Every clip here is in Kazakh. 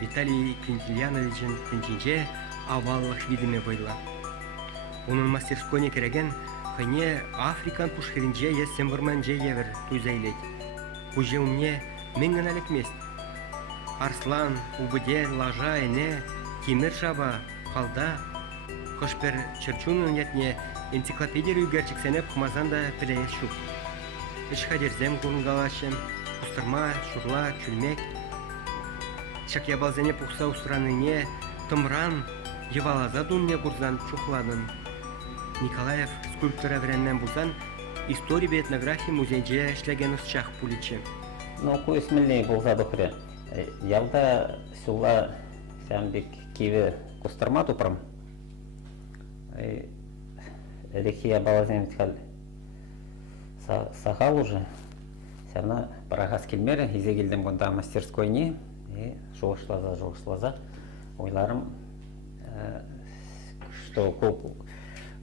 Виталий Квинтильяновичын тінчинче аваллық видіме бойла. Onun мастерскойне кереген хайне Африкан пушхеринче ессен вырманче евер туйзайлет. Куже умне меңген алекмест. Арслан, убыде, лажа, эне, кемер шаба, қалда, Кошпер Черчунын ятне энциклопедию герчиксенеп хмазанда пілеес шуп. Іш хадерзем курынгалашем, устырма, шурла, күлмек. Чак ябалзене пухса устраныне, тымран, евалаза дунне курзан чухладын. Николаев скульптора вреннен бузан история и этнография музейде эшлеген усчах пуличе. Ну, куис милний булза дохре. Ялда сюла сямбик киви кустарма тупрам. Рехия балазен витхал сахал уже. Сявна парагас кельмере, изегилдем гонда мастерской не. И жоғышлаза. Ойларым, что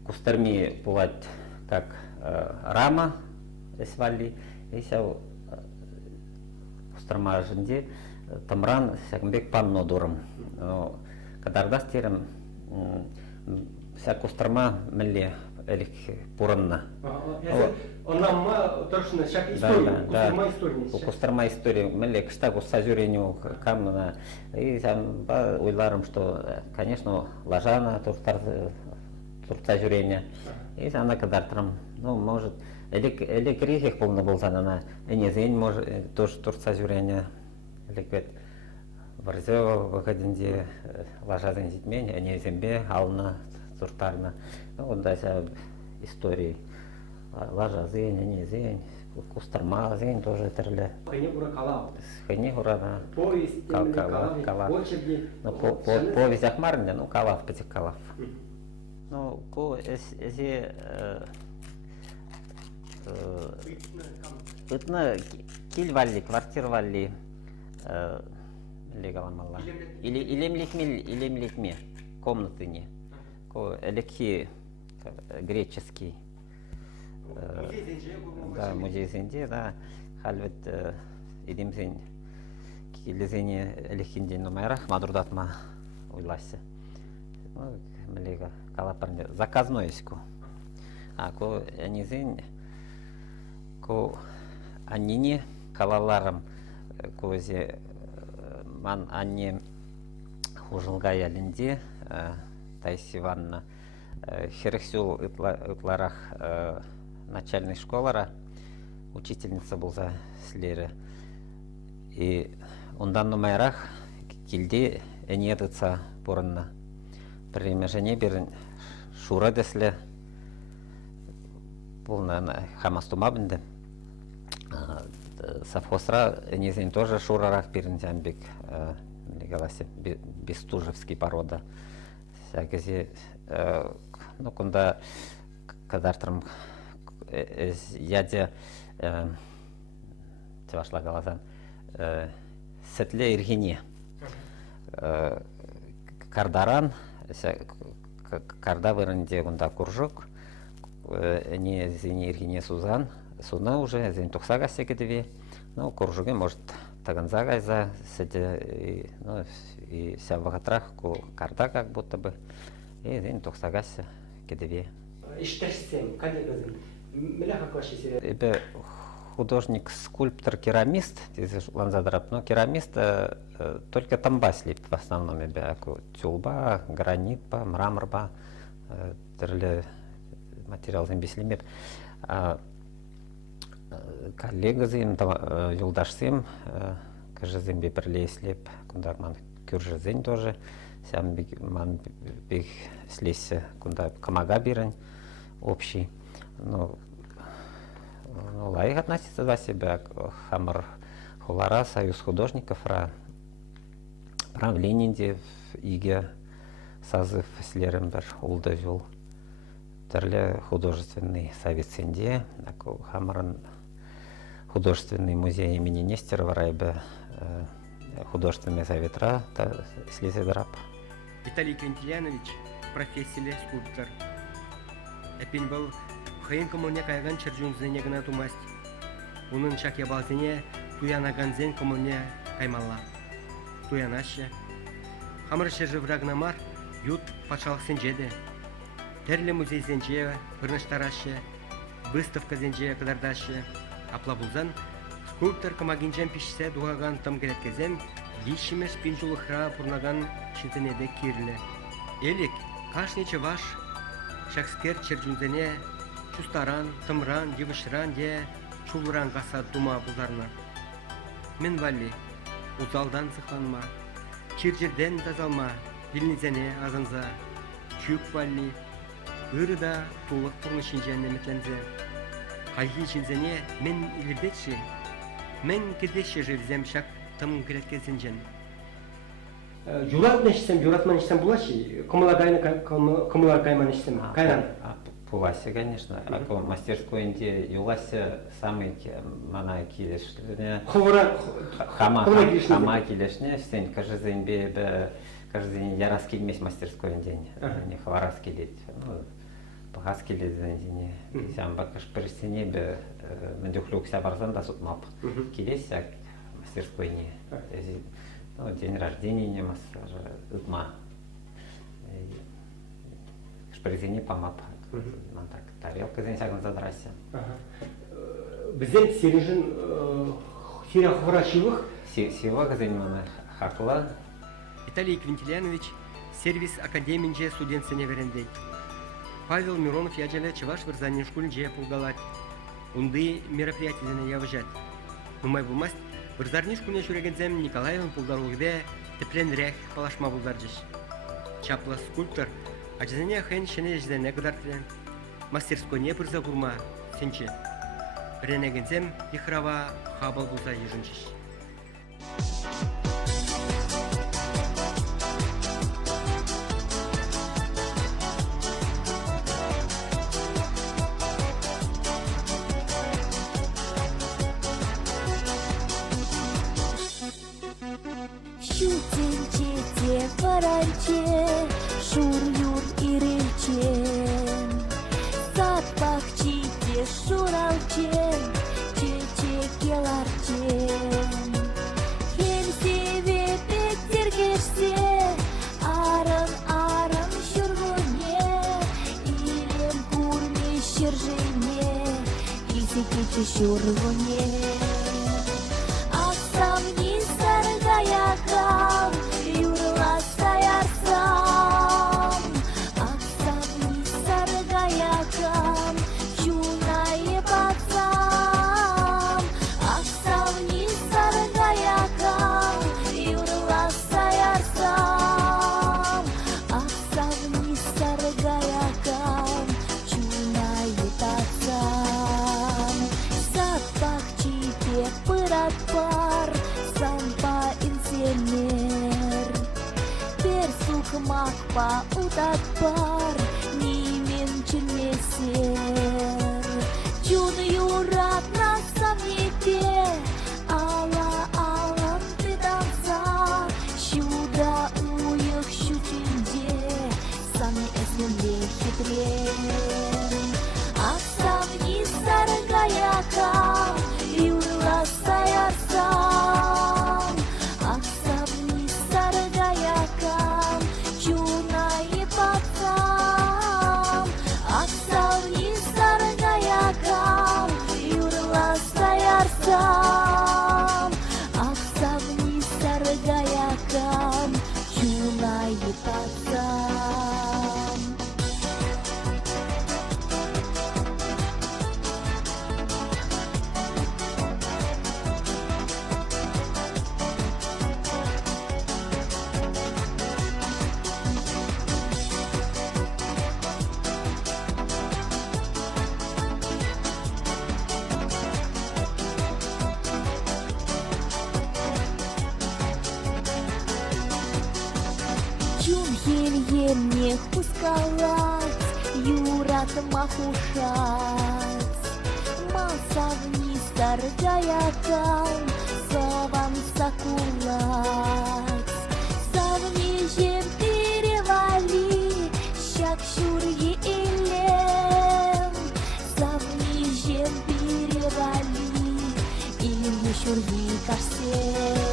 кустарми бывает как рама эсвали, и сяу кустарма жинде тамран сякмбек панно дурым. Кадарда стерем вся кустарма мелли элик пуранна. Онамма точно шак историю, кустарма история. Кустарма история мелли кшта кустазюреню камна. И сам ойларым, что, конечно, лажана турцазюрения. И она кадартрам, ну, может, элик рихих полно был занана, и не зень может тоже турцазюрения. Элик вет варзева выходинде лажазен зитмень, а не зембе, ална, туртарна. Ну, вот дася истории. Лажазень, а не зень, кустарма, зень тоже терле. Хайнегура калав. Хайнегура, да. Повесть, калав. Очерди. Ну, повесть Ахмарня, ну, калав, потек калав. Ну, эзи ытны киль валли, квартир валли легаламалла. Или илемлекме комнаты не. Элеки греческий. Да, музей зенде, да. Хальвет идемзен килезене элекинден номерах мадурдатма уйласы. Ну, млега калапарне заказной еску. А ко анизен ко аннине калаларым козе ман анне хужылгай алинде Тайсиванна херексюл ытларах начальной школара учительница был за слере. И ондан номерах килде энедыца порынна. Примежене берін шура десле полна хамастума бінді. Совхозра энезен тоже шурарах берін зямбек бестужевский порода. Всякие, ну, кунда кадартрам яде тевашла глаза сетле иргине кардаран карда вырынде кунда куржук не зене иргине сузан суна уже зен тухсага секедеве, ну, куржуге может таганзага за седе, ну, и вся в агатрах карта как будто бы, и зен тухсагася кедеве. Иштешсем, кадегазин, мляха кваши серия. Это художник, скульптор, керамист, ланзадрап, но керамист только тамбас лип в основном, тюлба, гранитба, мраморба, материал зембеслимеп. Коллега зем, юлдашсем, кажезем беперлеслеп, кундарман кюржезень тоже, сам ман бег слезся, кунда камага бирень общий. Ну, лайк относится за себя, хамар хулара, союз художников, правление иге созыв слерембер улдовил. Терле художественный совет Сенде, хамаран художественный музей имени Нестерова, райбе художественный совет Ра, слезедрап. Виталий Квинтильянович, профессия скульптор. Эпин был хайын коммуне кайган чержунзене гына тумасть. Унын чак ябалзене туянаганзен коммуне каймалла. Туянаще Хамыршы живрагнамар ют патшалық сенжеді. Терлі музей зенже, пырныштарашы, выставка зенже кадардашы. Апла бұлзан, скульптор камагинжен пишсе дуғаған тым кереткезен, лишімеш пинжулықра пұрнаған шитінеді кирлі. Элик, кашнече ваш, Шекспир черджунзене, чустаран, тымран, девышран, де чулран қаса дума бұлдарына. Мен валли, ұзалдан зықланма, черджерден тазалма, білнізене азанза, чүк валли, ұрыда тулық тұрнышынжен неметлензе. Қайхи жинзене мен илібетші, мен кедеші живзем шак тым кереткезінжен. Jurat neşsem, juratman işsem bulaşı, кымылар кайман işsem, кайран? Пулася, конечно. Ако мастерской инде юлася самый мана килешне. Хама килешне, сен каждый день ярас килмес мастерской инде, не хварас килет. Пагас килет зендине. Сам бакаш перестене бе мендюхлюкся барзан да сутмап. Килесяк мастерской не. Ну, день рождения не массажа, утма. Шпризини помап. Man так тарелка зенсягн задрася. Бізден сережін сиря хворашивых? Сивах зенманы хакла. Виталий Квинтилянович сервис академинже студентсене верендей. Павел Миронов яджале чеваш вырзанин шкульнже пулгалать. Унды мероприятияны явыжат. Нумай булмаст, вырзарни шкульне жүрегензем Николаевын пулдарулгде тепленрек палашма булдаржыш. Чапла скульптор Ачзене хэн шене ждене кыдартылен. Мастерской не пырза бурма, сенче. Ренегензем ихрава хабал буза ежынчыш. Щутенче, варанче, шур-юр ирелчен, запахчите шуралчен, чечекеларчен. Хемсеве петергешсе, арын-арын шургуне, илем пурме шержене, илсекече шургуне. Аксамни саргаякам, юрла саярсам. Аксамни саргаякам, чунае пацам. Аксамни саргаякам, юрла саярсам. Аксамни саргаякам, чунае пацам. Запахчите пырат пар, сампа инсемер. Персук макпа утат пар, нимен чилмесер. Чун юрат на самнете, ала-алам ты танца. Щуда уйых щучинде, сами эсмеле хитрер. Аксамни саргаякам, юрла саярсам. Аксамни саргаякам, чунае пацам. Аксамни саргаякам, юрла саярсам. Аксамни саргаякам, чунае пацам. Чум еле-не пускалась, юрат махушать. Масавни саргаякам, совам сакулать. Савни жем перевали, щак шурье илем. Савни жем перевали, или шурье карсем.